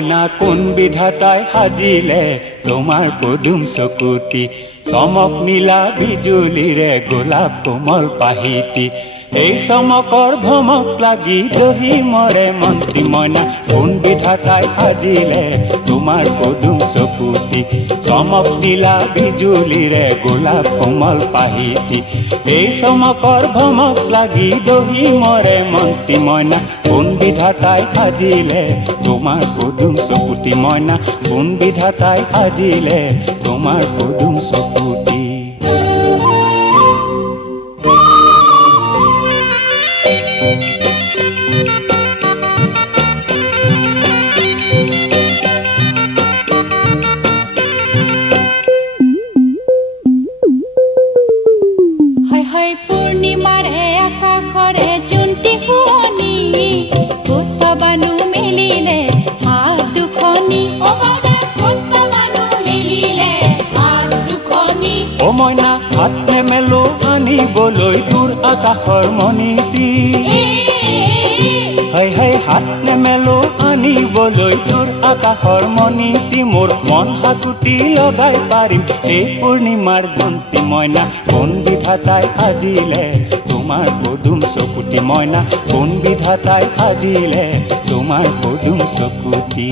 ময়না কোন বিধাতায় সাজিলে তোমাৰ পদুম চকুতি চমক নীলা বিজুলিৰে গোলাপ কোমল পাহিতি এই চমকৰ ভমক লাগি দহি মৰে মন্ত্ৰী ময়না কোন বিধাতায় সাজিলে তোমাৰ পদুম চকুতি চমক নীলা বিজুলিৰে গোলাপ কোমল পাহিতি এই চমকৰ ভমক লাগি দহি মৰে মন্ত্ৰী ময়না কোন বিধাতায় সাজিলে তোমার পদুম চকুতি ময়না কোন বিধাতায় সাজিলে তোমার পদুম চকুতি হয় হয় পূর্ণিমারে আকাশরে জুন্টি শুনি ভূত পাবানু মেলিলে হাত দুখনি ও ময়না হাত নেমেলো আনিবলৈ দূৰ আকাশৰ মণিটি হয় হয় হাত নেমেলো আনিবলৈ দূৰ আকাশৰ মণিটি মোৰ মন হাকুটি লগাই পাৰিম এই পূৰ্ণিমাৰ জন্তি ময়না কোন বিধাতায় সাজিলে তোমাৰ পদুম চকুতি ময়না কোন বিধাতায় সাজিলে তোমাৰ পদুম চকুতি